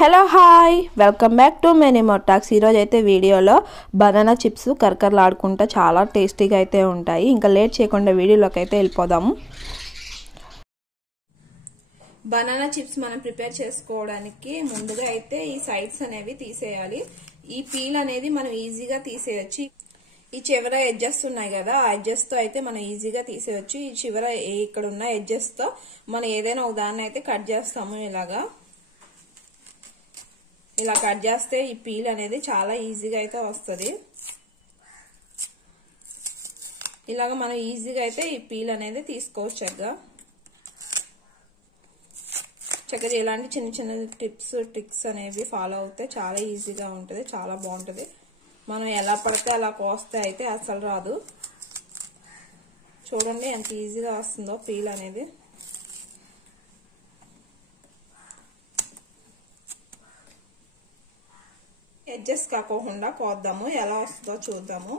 Hello hi welcome back to మెనీ మొట్టాక్స్. ఈరోజు అయితే వీడియోలో బనానా చిప్స్ కరకరలాడుకుంటా చాలా టేస్టీగా అయితే ఉంటాయి. ఇంకా లేట్ చేయకుండా వీడియోలోకి అయితే వెళ్ళిపోదాము. బనానా చిప్స్ మనం ప్రిపేర్ చేసుకోవడానికి ముందుగా అయితే ఈ సైడ్స్ అనేవి తీసేయాలి. ఈ పీల్ అనేది మనం ఈజీగా తీసేయచ్చు. ఈ చివర ఎడ్జెస్ ఉన్నాయి కదా, ఆ ఎడ్జెస్ తో అయితే మనం ఈజీగా తీసేయచ్చు. ఈ చివర ఇక్కడ ఉన్న ఎడ్జెస్ తో మనం ఏదైనా ఒక దాన్ని అయితే కట్ చేస్తాము. ఇలా కట్ చేస్తే ఈ పీల్ అనేది చాలా ఈజీగా అయితే వస్తుంది. ఇలాగ మనం ఈజీగా అయితే ఈ పీల్ అనేది తీసుకోవచ్చు. చక్కగా ఇలాంటి చిన్న చిన్న ట్రిక్స్ అనేవి ఫాలో అవుతే చాలా ఈజీగా ఉంటుంది, చాలా బాగుంటుంది. మనం ఎలా పడితే అలా కోస్తే అయితే అసలు రాదు. చూడండి ఎంత ఈజీగా వస్తుందో పీల్ అనేది. ఎడ్జెస్ కాకుండా కోద్దాము, ఎలా వస్తుందో చూద్దాము.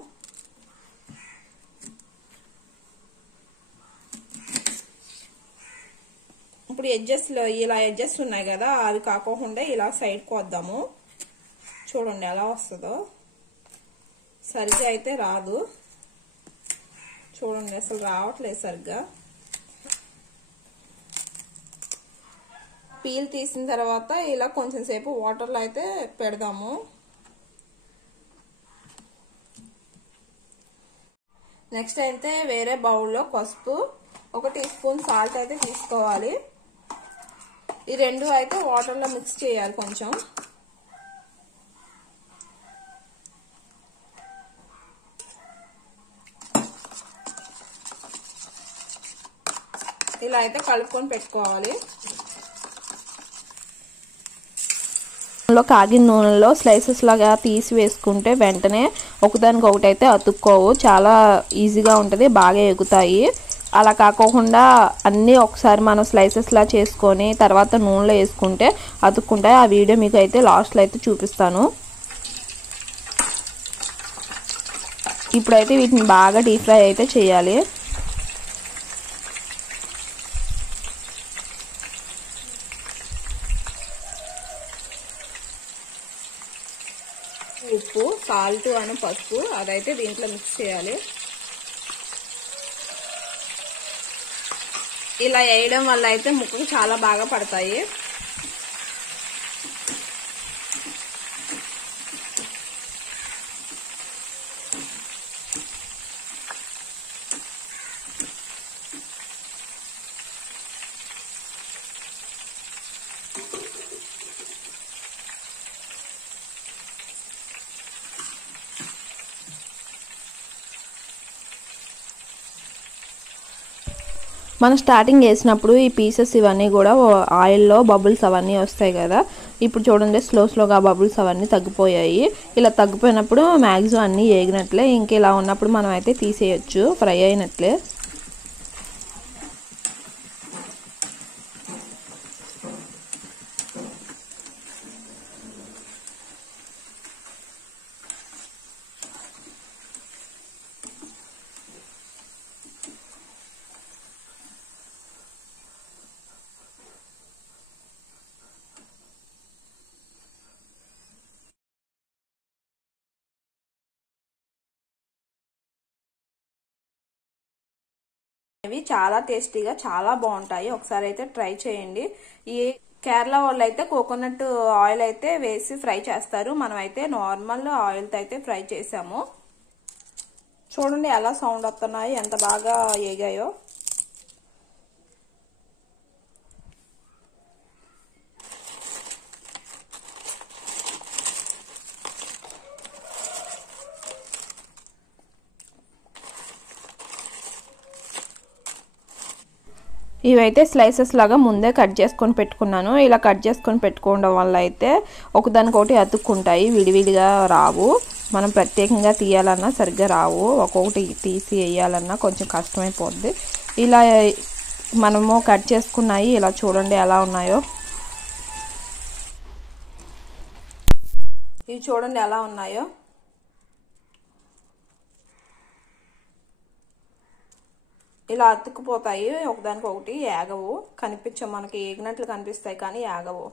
ఇప్పుడు ఎడ్జెస్ లో ఇలా ఎడ్జెస్ ఉన్నాయి కదా, అవి కాకుండా ఇలా సైడ్ కోద్దాము. చూడండి ఎలా వస్తుందో. సరిగ్గా అయితే రాదు, చూడండి అసలు రావట్లేదు సరిగ్గా. పీల్ తీసిన తర్వాత ఇలా కొంచెం సేపు వాటర్లో అయితే పెడదాము. నెక్స్ట్ అయితే వేరే బౌల్లో పసుపు, 1 టీ స్పూన్ సాల్ట్ అయితే తీసుకోవాలి. ఈ రెండు అయితే వాటర్లో మిక్స్ చేయాలి కొంచెం. ఇలా అయితే కలుపుకొని పెట్టుకోవాలి. కాగిన నూనెలో స్లైసెస్ లాగా తీసి వేసుకుంటే వెంటనే ఒకదానికొకటి అయితే అతుక్కోవు, చాలా ఈజీగా ఉంటుంది, బాగా ఎగుతాయి. అలా కాకుండా అన్నీ ఒకసారి మనం స్లైసెస్ లా చేసుకొని తర్వాత నూనెలో వేసుకుంటే అతుక్కుంటాయి. ఆ వీడియో మీకు అయితే లాస్ట్లో అయితే చూపిస్తాను. ఇప్పుడైతే వీటిని బాగా డీప్ ఫ్రై అయితే చేయాలి. ఉప్పు, సాల్ట్ అని పసుపు అదైతే దీంట్లో మిక్స్ చేయాలి. ఇలా వేయడం వల్ల అయితే ముక్కకు చాలా బాగా పడతాయి. మనం స్టార్టింగ్ వేసినప్పుడు ఈ పీసెస్ ఇవన్నీ కూడా ఆయిల్లో బబుల్స్ అవన్నీ వస్తాయి కదా. ఇప్పుడు చూడండి స్లోగా బబుల్స్ అవన్నీ తగ్గిపోయాయి. ఇలా తగ్గిపోయినప్పుడు మ్యాక్సిమం అన్నీ వేగినట్లే. ఇంక ఇలా ఉన్నప్పుడు మనం అయితే తీసేయచ్చు, ఫ్రై అయినట్లే. ఇవి చాలా టేస్టీగా చాలా బాగుంటాయి, ఒకసారి అయితే ట్రై చేయండి. ఈ కేరళ వాళ్ళు అయితే కోకోనట్ ఆయిల్ అయితే వేసి ఫ్రై చేస్తారు, మనం అయితే నార్మల్ ఆయిల్తో అయితే ఫ్రై చేసాము. చూడండి ఎలా సౌండ్ వస్తున్నాయి, ఎంత బాగా ఏగాయో. ఇవైతే స్లైసెస్ లాగా ముందే కట్ చేసుకొని పెట్టుకున్నాను. ఇలా కట్ చేసుకొని పెట్టుకోవడం వల్ల అయితే ఒకదానికొకటి అతుక్కుంటాయి, విడివిడిగా రావు. మనం ప్రత్యేకంగా తీయాలన్నా సరిగ్గా రావు, ఒక్కొక్కటి తీసి వేయాలన్నా కొంచెం కష్టమైపోద్ది. ఇలా మనము కట్ చేసుకున్నాయి ఇలా చూడండి ఎలా ఉన్నాయో. ఇవి చూడండి ఎలా ఉన్నాయో. ఇలా అతుక్కుపోతాయి, ఒకదానికొకటి ఏగవు, కనిపించవు, మనకి ఏగినట్లు కనిపిస్తాయి కానీ ఏగవు.